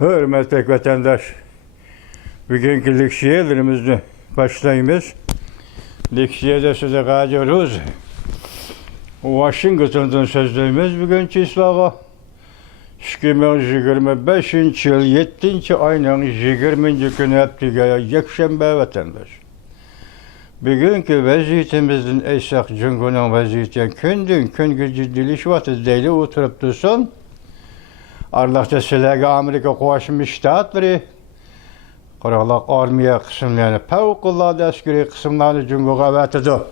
Hürmetli vatandaş, bugünkü leksiyelerimizi başlayımız. Leksiyede size gacırız. Washington'dan sözlüğümüz bugünkü islağa 2025 yıl 7. ayının 20. günü heptiğe yekşembe vatandaş. Bugünkü vaziyetimizin esas cüngünün vaziyetinden kündün küngü ciddiliş vatı deyli oturup dursun. Allah'ta silahı Amerika Qoşmuş Ştatları, Qıraqlaq armiya qismlarını, fevqulade askeri qismlarını cüngüge vatidu.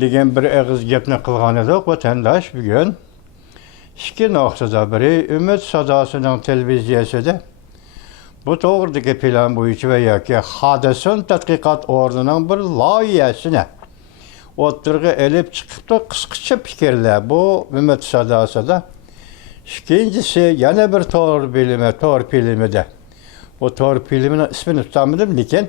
Degen bir ağız gepni qılğan edik vatandaş bugün. İki noktada biri Ümit Sadası'nın televiziyasıda bu doğrudaki plan boyunca ve yaki Hadason Tadqiqat Ordu'nun bir layihasine oturga elip çıkıp kıskıça fikirler bu Ümit Sadası'da. İkincisi yana bir tor filmi de. O tor filminin ismini tutamadım lekin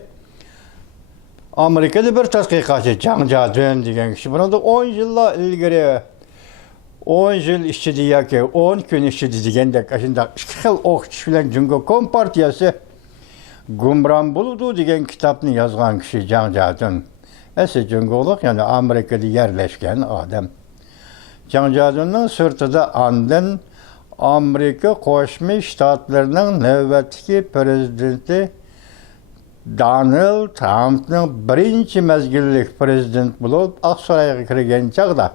Amerika'da bir tadqiqatçı Can Jadon degan kişi bunu da 10 yıllar ilgari 10 yıl işçidi yoki 10 kun işçidi degandek ashunda ikki xil o'qitish bilan Jungo Kompartiyasi Gumron bo'ldi degan kitobni yozgan kishi Can Jadon. Esi Jungoluk yani Amerika'da yerleşken adam. Can Jadon'un sırtında andın Amerika Qo'shma Shtatlarının navbatdagi prezidenti Donald Trump'ning birinchi mezgillik prezident bo'lib Oqsaroyga kirgan chaqda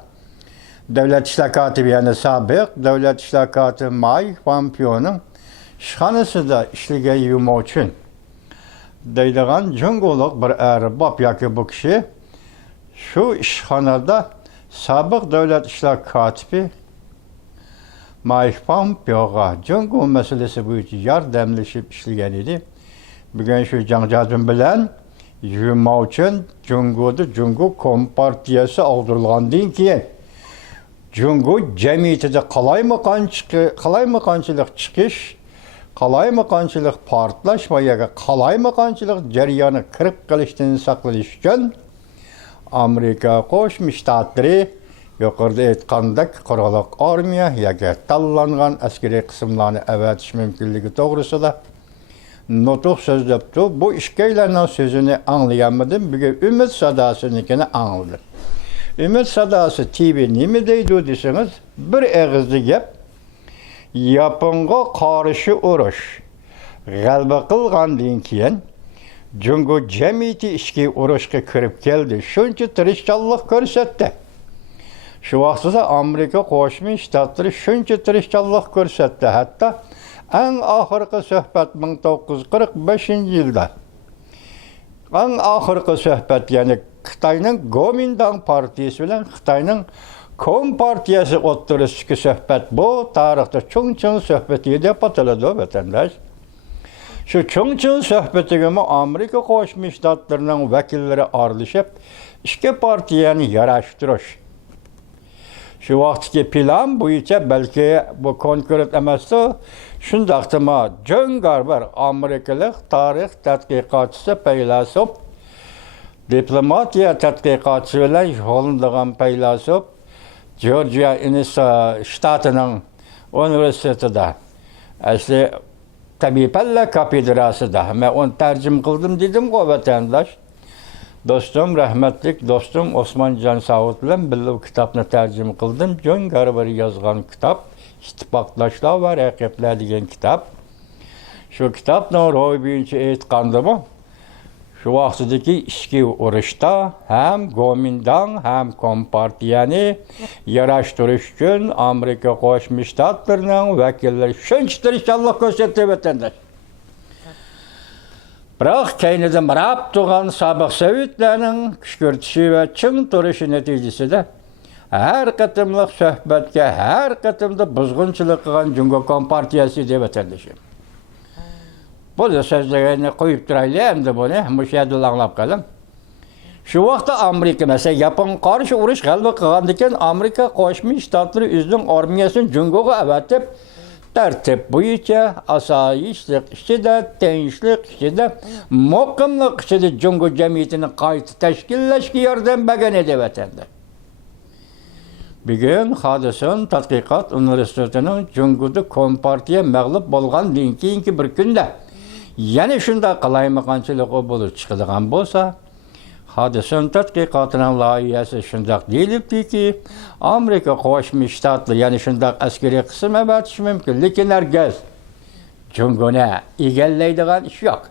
Davlat ishlar kotibi yani sobiq davlat ishlar kotibi Mike Pompeo'ning ishxonasida ishlagan yumi uchun deydigan jungolog bir arbab yoki bu kishi shu ishxonada sobiq davlat ishlar kotibi Mike Pompeo'ga Jungo meselesi bo'yicha yordamlashib ishlagan edi. Bugun shu Can Jadon bilan yurma uchun Jungo Kompartiyasi oldirilgandan keyin Jungo jamiyatida qalaymaqonchilik chiqish, qalaymaqonchilik portlash va yoki qalaymaqonchilik jarayoni kirib qilishdan saqlanish uchun Amerika Qo'shma Shtatlari yuqorida aytgandek qurolli armiya yoki tanlangan askeriy qismlarni avatish mumkinligi to'g'risida nutq so'zlabdi. Bu ikkilarning so'zini anglaganmidim. Bugun Ümit Sadası'nikini angladim. Ümit Sadası TV nima deydi desangiz, bir og'izli gap Yaponga qarshi urush g'alaba qilgandan keyin Jungo jamiyati ichki urushga kirib keldi. Shuncha tirishchanlik ko'rsatdi. Şu vaqtda Amerika Qo'shma Shtatlari shuncha tirishchanlik ko'rsatdi. Hatto eng oxirgi suhbat 1945-yilda. Eng oxirgi suhbat yani Xitoyning Kuomintang partiyasi bilan Xitoyning Kompartiyasi o'rtasidagi suhbat bu tarixda cho'ng suhbati deb ataladi vatandash. Shu cho'ng suhbatiga Amerika Qo'shma Shtatlarining vakillari aralashib ikki partiyani yarashtirish. Şu vaqtki plan bo'yicha balki bu konkret emasdi. Shundaqdimi Jongar bir Amerikalik tarix tadqiqotchisi faylasuf, diplomatiya tadqiqotchisi bilan shug'ullangan faylasuf Georgia shtatining universitetida asli tabiiy fanlar kafedrasida men uni tarjima qildim dedim-ku vatandosh. Dostum, rahmetlik dostum Osmancan Savut bilan birga kitobni tarjima qildim. Jon Garber yozgan kitob, ittifoqdoshlar va raqiblar degan kitob. Shu kitobning ro'y bo'yicha aytgandimi, shu vaqtdagi ichki urushda ham Kuomintang ham Kompartiyani yarashtirish uchun Amerika Qo'shma Shtatlarining vakillari shuncha tirishchanlik ko'rsatdi vatandosh. Biroq keynida mirab turgan sobiq Sovetlarning kuchkurtishi va chim turishi natijasida har qatimliq suhbatga, har qatimda buzg'unchilik qilgan Jungo Kompartiyasi deb atalishim. Bu so'zlarni qo'yib turaylik endi buni mushadil anglab qoling. Shu vaqtda Amerika mesela Yapon qarshi urush g'alaba qilgandan keyin Amerika Qo'shma Shtatlari o'zining armiyasini Jungoga avatib tartib bo'yicha asoyishlik ichida, tinchlik ichida, muqimlik ichida Jungo jamiyatini qayta tashkillashga yordam bergan edi vatanda. Bugün Hadisin Tadqiqat Universitetining Junguda Kompartiya mag'lub bo'lgandan keyingi bir kunda yana shunday qalaymaganchilik bo'lib chiqadigan bo'lsa, Hadisin tadqiqotining loyihasi shunday deyilibdiki, Amerika Qo'shma Shtatlar yana shunday askariy qism avatishi mumkin, lekin hargiz Junguni egallaydigan ish yo'q.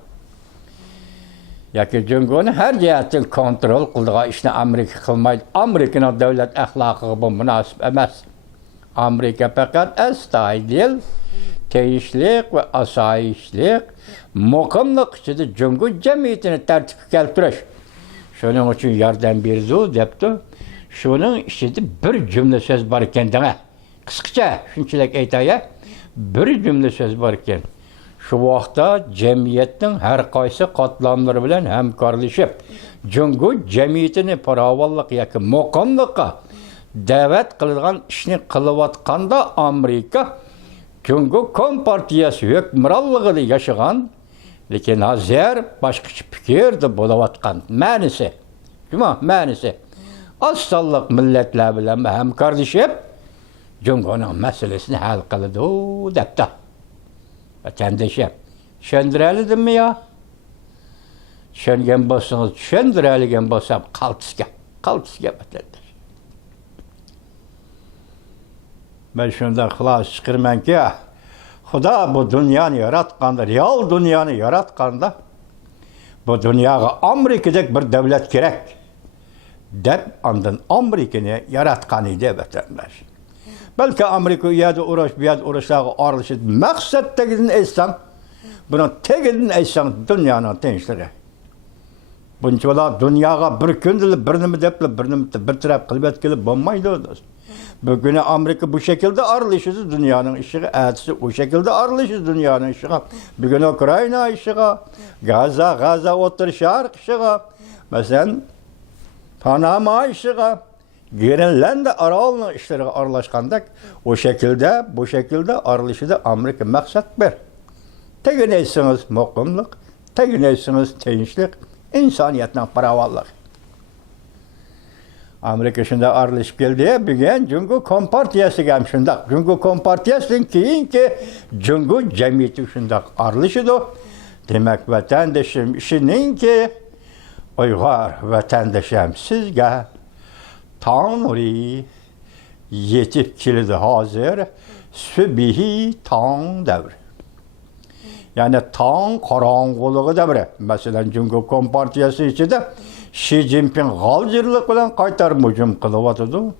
Yoki Junguni har jihatdan kontrol qiladigan ishni Amerika qilmaydi. Amerikaning davlat axloqiga bu munosib emas. Amerika faqat astoydil, tinchlik va osoyishlik, muqimlik ichida Jungu jamiyatini tartibga keltirish. Shuning uchun yordam berdi debdi. Shuning ichida bir jumla so'z bor ekan degan. Qisqacha shunchalik aytay, bir jumla so'z bor ekan. Şu vaqtda jamiyatning har qaysi qatlamlari bilan hamkorlashib, Jungu jamiyatini farovonlik yoki muqimlikqa da'vat qiladigan ishni qilayotganda Amerika Jungu Kompartiyasi hukmronligida yashagan, lekin hozir boshqacha fikrda bo'layotgan ma'nisi. Ma'nisi osonlik millatlar bilan hamkorlashib, Junguning masalasini hal qiladi debdi. Vatandaşım, düşündürelim mi ya? Düşüngen bolsanız, düşündürelim bolsam, kaltısga vatandaş. Ben şundan xılas çıkırman ki, Xuda bu dünyanı yaratqanda, real dünyanı yaratqanda, bu dünyaya Amerika'daki bir devlet gerek. Deb andın Amerika'nı yaratqan idi vatandaş. Belki Amerika uyada uğraş, bir yada uğraşlarla aralışır. Maksat tegidin etsen, bunun tegidin etsen dünyanın tenişleri. Bunca dünyaya bir kündülü birini deple, birini bir taraf kılıp etkili bulmaydı. Bugün Amerika bu şekilde aralışır dünyanın işi, ertesi o şekilde aralışır dünyanın işi. Bugün Ukrayna işi, Gaza otur şark işi, mesela Panama işi, Gerinlende aralığın işleri aralaşkandak, o şekilde, bu şekilde aralışıda Amerika maksat bir. Tegin etsiniz muqimlik, tegin etsiniz tinchlik, insaniyetin farovonlik. Amerika shunda aralashib keldi, bugün Jungu Kompartiyasiga ham shunda. Jungu Kompartiyasidan keyingi Jungu jamiyati shunda aralashadi. Demak, vatandoshim ishininki, Uyg'ur vatandoshim sizga Tanrı yetib keldi hozir subihi tong davri. Yani tong qorong'uligi davri. Masalan, Jungu Kompartiyasi ichida Xi Jinping g'aljirlik bilan qaytarib hujum qilyotdi.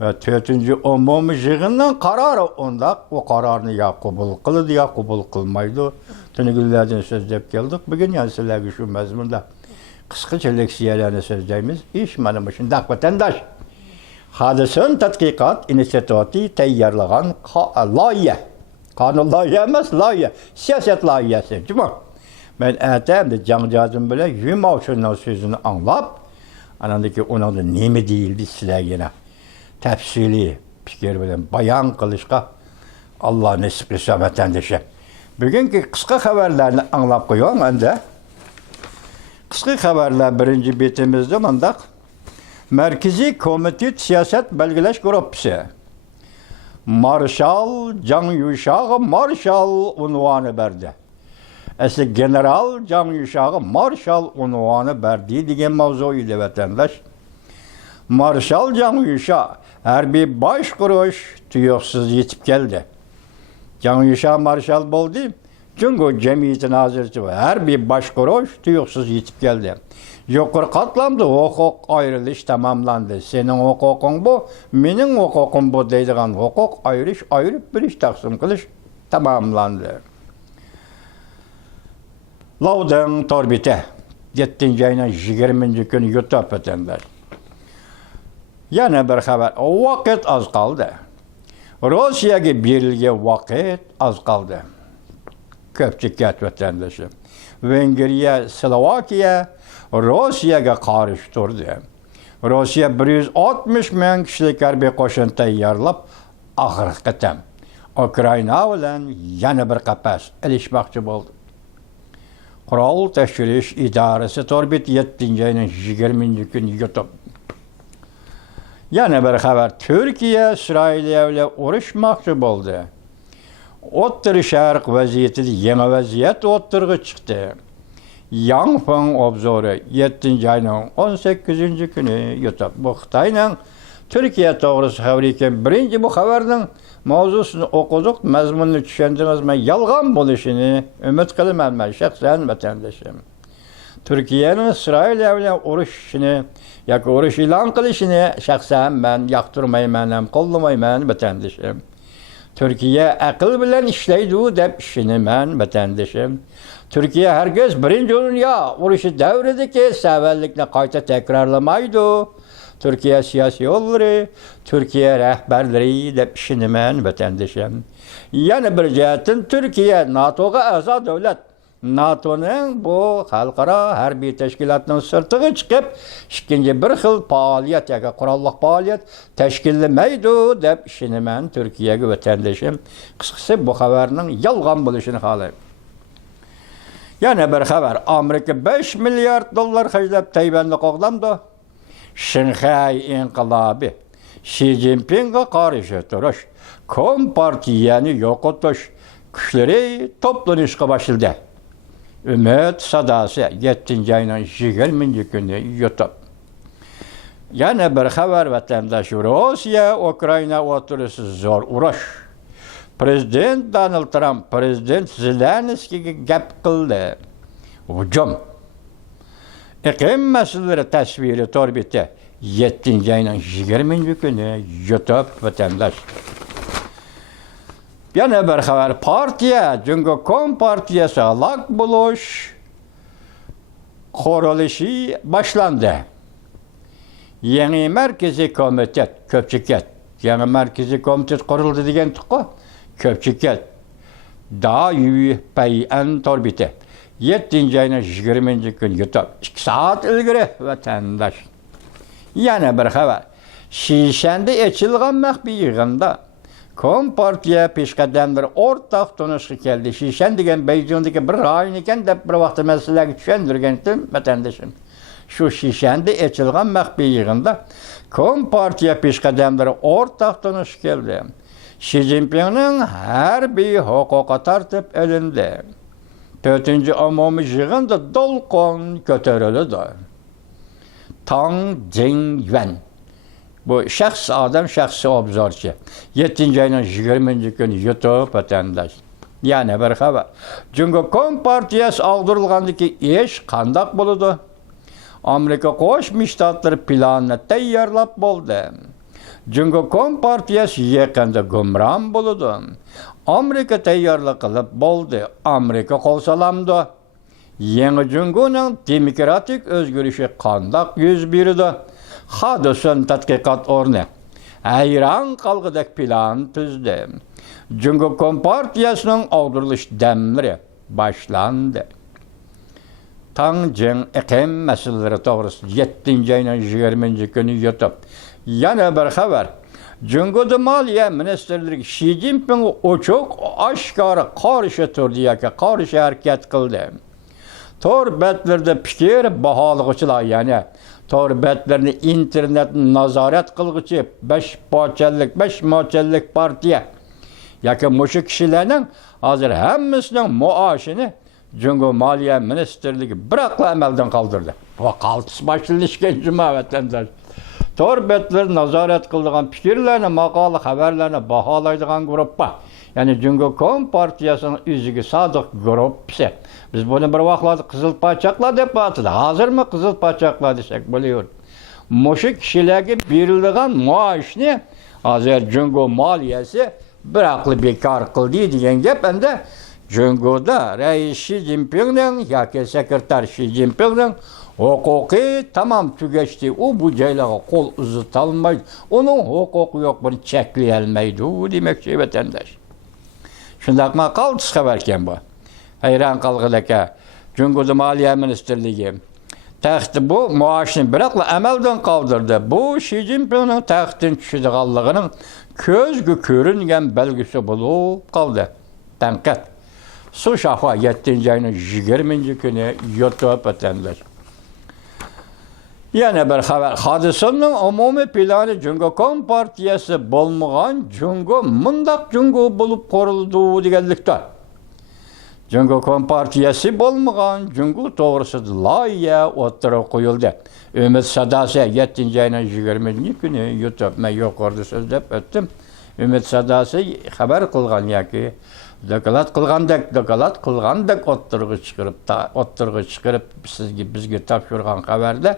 Va 4-umumiy yig'inning qarori unda o qarorni ya qabul qildi ya qabul qilmaydi. Tunigillardan so'zlab keldik. Bugun yana sizlarga shu mazmunda qisqacha leksiyalarni so'zlaymiz. Ish mana bu shunday vatandosh. Hadisin tadqiqot instituti tayyorlagan loyiha. Qonun loyiha emas, loyiha. Siyosat loyihasi. Ben aytamda jangjozim bilan Yumovchining so'zini anglab, anandaki onun nima deyildi sizlarga tafsiliy fikr bilan bayon qilishga Alloh nasib qilsa vatandoshim. Bugungi qisqa xabarlarni anglab qo'ying endi. Qisqa xabarlar birinchi betimizda mundaq. Markaziy komitet siyosat belgilash guruhi. Marshal Jang Yushag'a marshal unvoni berdi. Asli general Jang Yushag'a marshal unvoni berdi degan mavzuida vatandosh. Marshal Jang Yusha harbiy boshqarish tuyuqsiz yetib keldi. Jang Yusha marshal bo'ldi. Jungu jamiyatini hozircha harbiy boshqarish tuyuqsiz yetib keldi. Yuqori qatlamda huquq ayrilish tamomlandi. Sening huquqing bu, mening huquqim bu deydigan huquq ayirib berish, taqsim qilish tamomlandi. Lavdan torbita 7-ayning 20-kuni YouTube vatandosh. Yana bir xabar. Vaqt oz qoldi. Rossiyaga berilgan vaqt oz qoldi. Ko'pchilik vatandoshi. Vengriya, Slovakiya Rossiyaga qarshi turdi. Rossiya 160 ming kishilik harbiy qo'shin tayyorlab, oxirgi qatam Ukraina bilan yana bir qapas ilishmoqchi bo'ldi. Qurol tashkilish idorasi torbit 7-ayning 20-kuni YouTube. Yana bir xabar. Türkiye İsrail'e bilan urushmoqchi bo'ldi. O'rta Sharq vaziyatida yangi vaziyat o'tirg'i chiqdi. Yangfeng obzori 7-ayning 18-kuni YouTube. Bu Xitoyning Türkiye to'g'risida xabar ekan. Birinchi bu xabarning mavzusini o'qidik, mazmunini tushundingizmi? Yolg'on bo'lishini umid qilaman men shaxsan vatandoshim. Türkiye'nin İsrail bilan urushishini yoki urush e'lon qilishini shaxsan men yoqtirmayman, ham qo'llamayman vatandoshim. Türkiye aql bilan ishlaydi deb ishonaman vatandoshim. Türkiye herkes birinchi o'ringa urushi davridagi savallikni qayta takrorlamaydi. Türkiye siyasi yolları, Türkiye rehberleri deb ishonaman vatandoshim. Yana bir jihatdan Türkiye NATO'ga a'zo davlat. NATO'ning bu xalqaro harbiy tashkilotning sirtiga chiqib, ikkinchi bir xil faoliyat yoki qurolli faoliyat tashkillamaydi deb ishonaman Turkiyaga vatandoshim. Qisqasi bu xabarning yolg'on bo'lishini xohlayman. Yana bir xabar. Amerika 5 milliard dollar xarjlab Tayvanni qo'g'lamdi. Shanxay inqilobi Xi Jinpingga qarshi turish, Kompartiyani yo'qotish kuchlari to'planishga boshladi. Ümit sadası 7-ayning 20-kuni YouTube. Yana bir xabar vatandosh. Rossiya Ukraina o'tirisi zo'r urush. Prezident Donald Trump prezident Zelenskiyga gap qildi. Hujum. Iqlim masalalari tasviri to'rbiti 7-ayning 20-kuni YouTube vatandosh. Yana bir xabar. Partiya, Jungo Kompartiyasi halok bo'lish qurilishi boshlandi. Yangi markaziy komitet, ko'pchilik, yangi markaziy komitet qurildi degan tuqqo. Ko'pchilik DAYUPN torbiti 7-ayning 20-kuni YouTube. 2 soat ilgari vatandosh. Yana bir xabar. Shishanda ochilgan maxfiy yig'inda Kompartiya peshqadamlar o'rtaq tunishga keldi. Shishan degan Beijingdagi bir rayon ekan deb bir vaqt masalaga tushuntirgandim vatandoshim. Shu Shishanda ochilgan maxfiy yig'inda Kompartiya peshqadamlari o'rtaq tunishga keldi. Xi Jinpingning harbiy huquqi tartib olindi. 4-umumiy yig'inda dolqon ko'tarildi. Tang Jingyuan. Bu shaxs odam, shaxsi obzorchi. 7-ayning 20-kuni YouTube vatandosh. Yana bir xabar. Jungo Kompartiyasi ag'dirilgandiki ish qandoq bo'ladi? Amerika Qo'shma Shtatlari planni tayyorlab bo'ldi. Jungo Kompartiyasi yaqinda gumron bo'ladi. Amerika tayyorlik qilib bo'ldi. Amerika qo'l solamdi. Yangi Jungoning demokratik o'zgarishi qandoq yuz berdi? Hadisan tadqiqot o'rni hayron qalg'idek plan tuzdi. Jungo Kompartiyasining ag'dirilish damlari boshlandi. Tangjin iqlim masalalari to'g'risida 7-ayning 20-kuni YouTube. Yana bir xabar. Jungoda Moliya ministrligi Xi Jinping ochiq oshkora qarshi turdi yoki qarshi harakat qildi. Tor betlarda fikr baholig'ichilar, ya'ni tor betlarni internet nazorat qilg'uchi 5 mo'challik partiya yoki mushu kishilarning hozir hammasining maoshini Jungo Moliya ministrligi biroqla amaldan qoldirdi. Va qaltis boshlashgan juma vatandosh. Tor betlar nazorat qiladigan fikrlarni, maqola xabarlarni baholaydigan guruhga, ya'ni Jungo Kompartiyasining o'ziga sodiq guruhi. Biz buni bir vaqtlarda qizil pachoqlar deb atadi. Hozirmi qizil pachoqlar desak bo'layor. Mushu kishilarga berilgan maoshni hozir Jungo Moliyasi biroqli bekor qildi degan gap endi Jungoda rais Xi Jinpingning yoki sekretar Xi Jinpingning huquqi tamom tugashdi. U bu joylarga qo'l uzata olmaydi. Uning huquqi yo'q, buni cheklay olmaydi demoqchi vatandosh. Shundaqmi qaltis xabar ekan bu. Hayron qalg'ilaka Jungoda Moliya ministrligi taxti bu maoshni biroqla amaldan qoldirdi. Bu Xi Jinpingning taxtdan tushadiganligining ko'zga ko'ringan belgisi bo'lib qoldi. Tanqid. Su shafa 7-ayning 20-kuni YouTube vatandosh. Yana bir xabar. Jungo Kompartiyasi ag'dirilgandiki ish qandoq bo'ladi? Amerika Qo'shma Shtatlari planni tayyorlab bo'ldi. Jungo Kompartiyasi yaqinda gumron bo'ldi. Amerika qo'l solamdi. Yangi Jungo Kompartiyasi yaqinda gumron bo'ldi. Amerika tayyorlik qilib bo'ldi. Yana bir xabar. Hodisaning umumiy plani Jungo Kompartiyasi bo'lmagan Jungo mundaq Jungo bo'lib qurildi deganlikda. Jungo Kompartiyasi bo'lmagan Jungo to'g'risida loyiha o'tirib qo'yildi. Umid Sadasi 7-ayning 20-kuni YouTube men yuqorida so'zlab o'tdim. Umid Sadasi xabar qilgan yoki doklad qilgandek o'ttirg'i chiqarib bizga topshirgan xabarda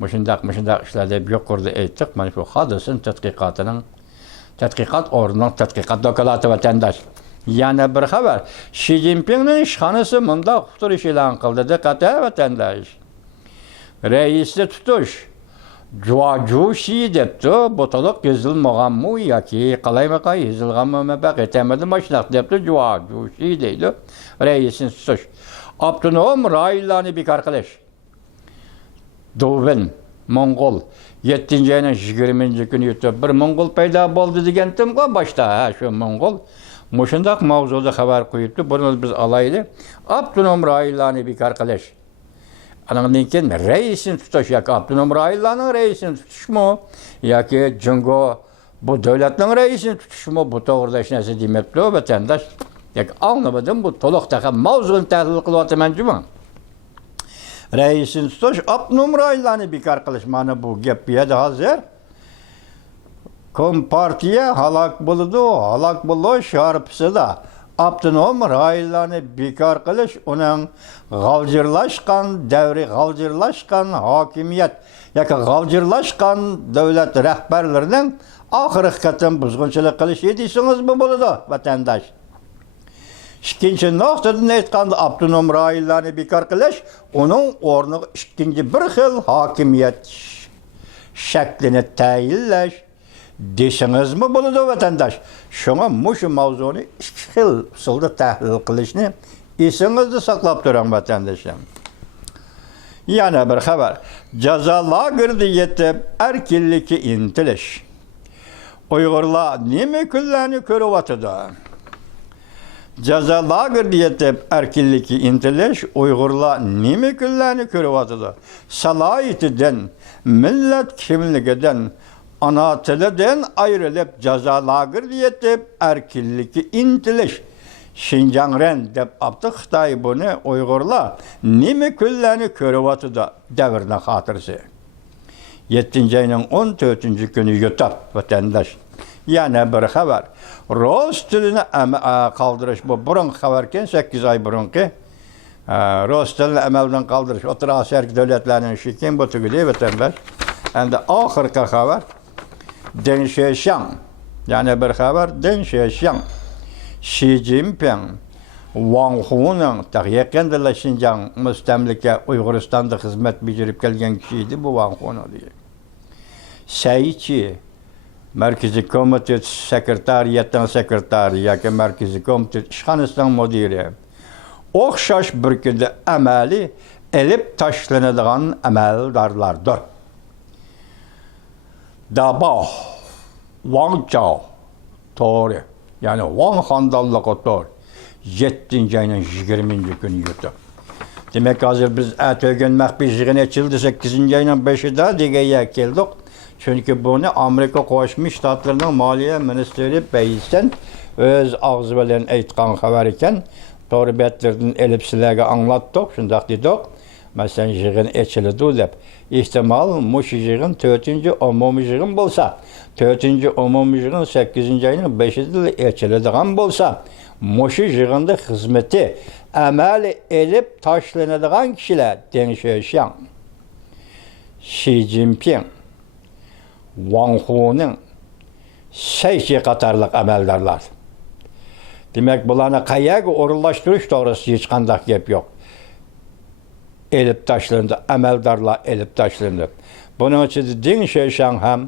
Müşündaq işlər deb yuqorida aytdik. Mana shu hodisaning tadqiqot o'rnining tadqiqot doklati vatandosh. Yana bir xabar. Xi Jinpingning ishxonasi mundaq quturish e'lon qildi. Diqqat vatandosh. Reisni tutish Juajushi debdi. Bu to'liq yozilmaganmi yoki qalaymi yozilganmi mabaq aytamadim. Mashnaq debdi. Juajushi deydi. Reisni tutish. Avtonom rayonlarni bekor qilish. Doğuben, Mongol, 7-ayning 20-kuni YouTube bir Mongol paydo bo'ldi degandim başta, şu Mongol. Mushundaq mavzuda xabar qo'yibdi. Buni biz alaylik. Avtonom rayonlarni bekor qilish. Andan keyin reisni tutish yoki avtonom rayonlarning reisini tutishmi yoki Jungo bu davlatning reisini tutishmi bu to'g'rida hech narsa demabdi vatandosh. Yoki anlamadim bu to'liq mavzuni tahlil qilyapman juma. Reisin tutuş, avtonom rayonlarni bekor qilish. Mana bu gap bu yerda hozir. Kompartiya halok bo'ldi, halok bo'lish sharpsida avtonom rayonlarni bekor qilish uning g'avjirlashgan davri, g'avjirlashgan hokimiyat yoki g'avjirlashgan davlat rahbarlarining oxirgi qatim buzg'unchilik qilishi deysingizmi bo'ladi vatandosh. İkinci noktadan aytganda avtonom rayonlarni bekor qilish, uning o'rniga ikkinchi bir xil hokimiyat shaklini tayinlash desingizmi bo'ladi vatandosh. Shunga mushu mavzuni ikki xil usulda tahlil qilishni esingizda saqlab turing vatandoshim. Yana bir xabar. Jazo lagerida yetib erkinlikka intilish. Uyg'urlar nima kunlarni ko'ryapti? Jazo lagerida yetib erkinlikka intilish Uyg'urlar nima kunlarni ko'ryapti? Salohiyatidan, millat kimligidan, ana tilidan ayrilib jazo lagerida yetib erkinlikka intilish. Şinjanren deb aptı Xitoy buni Uyg'urlar nima kunlarni ko'ryapti davrning xotirasi. 7-ayning 14-kuni YouTube vatandosh. Yana bir xabar. Rus tilini qaldirish bu burun xabarken 8 ay burunki Rus tilini amaldan qaldirish O'rta Osiyo davlatlarining işiken bu tugili vatandosh. Endi oxirgi xabar Deng Xiaoxiang. Yana bir xabar Deng Xiaoxiang. Xi Jinping Wang Hu'ning taqiqandala Xinjiang mustamlika Uyg'uristonda xizmat bajarib kelgan kishi edi bu Wang Hu deydi. Saychi Markaziy komitet sekretariatining sekretari yoki Markaziy komitet ishxonasining mudiri o'xshash bir kunda amaliy elib tashlanadigan amaldorlardir. Dabao Wang Zhao to'g'ri. Yani Wang xonadonligi to'g'ri. 7-ayning 20-kuni yurdi. Demek hozir biz atölgen maxfiy yig'ini ochildi 8-ayning 5-ida degan keldik. Çünkü bunu Amerika Qo'shma Shtatlarining Moliya ministri Bayden o'z og'zi bilan aytgan xabar ekan, to'g'ri elib sizlarga anglatdik, shundoq dedik. Masalan, yig'in ochildi deb. Ehtimal mush yig'in 4-umumiy yig'in bo'lsa, 4-umumiy yig'in 8-ayning 5-ida ochiladigan bo'lsa, mush yig'inda xizmati amali elib tashlanadigan kishilar Deng Xiaoxiang, Xi Jinping, Wang Hu'ning Saychi qatorliq amaldorlar. Demak, bularni qayerga o'rinlashtirish to'g'risida hech qanday gap yo'q. Elib tashlandi, amaldorlar elib tashlandi. Buning ichida Deng Xiaoxiang ham,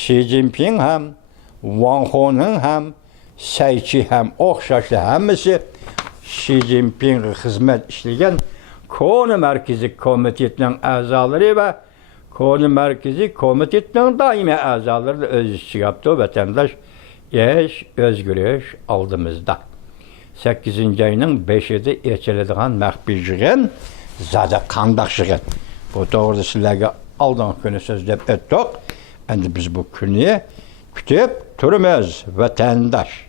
Xi Jinping ham, Wang Hu'ning ham, Saychi ham o'xshashli hammasi Xi Jinping xizmat ishlagan Koni Markaziy komitetining a'zolari va Koni Markaziy komitetining doimiy a'zolari o'z ichiga olibdi vatandosh. O'zgarish oldimizda. 8-ayning 5-ida ochiladigan maxfiy yig'in zada qandoq yig'in. Bu doğruda sizlerge aldan günü sözlep ettik. Endi biz bu günü kütüp turumuz vatandaş.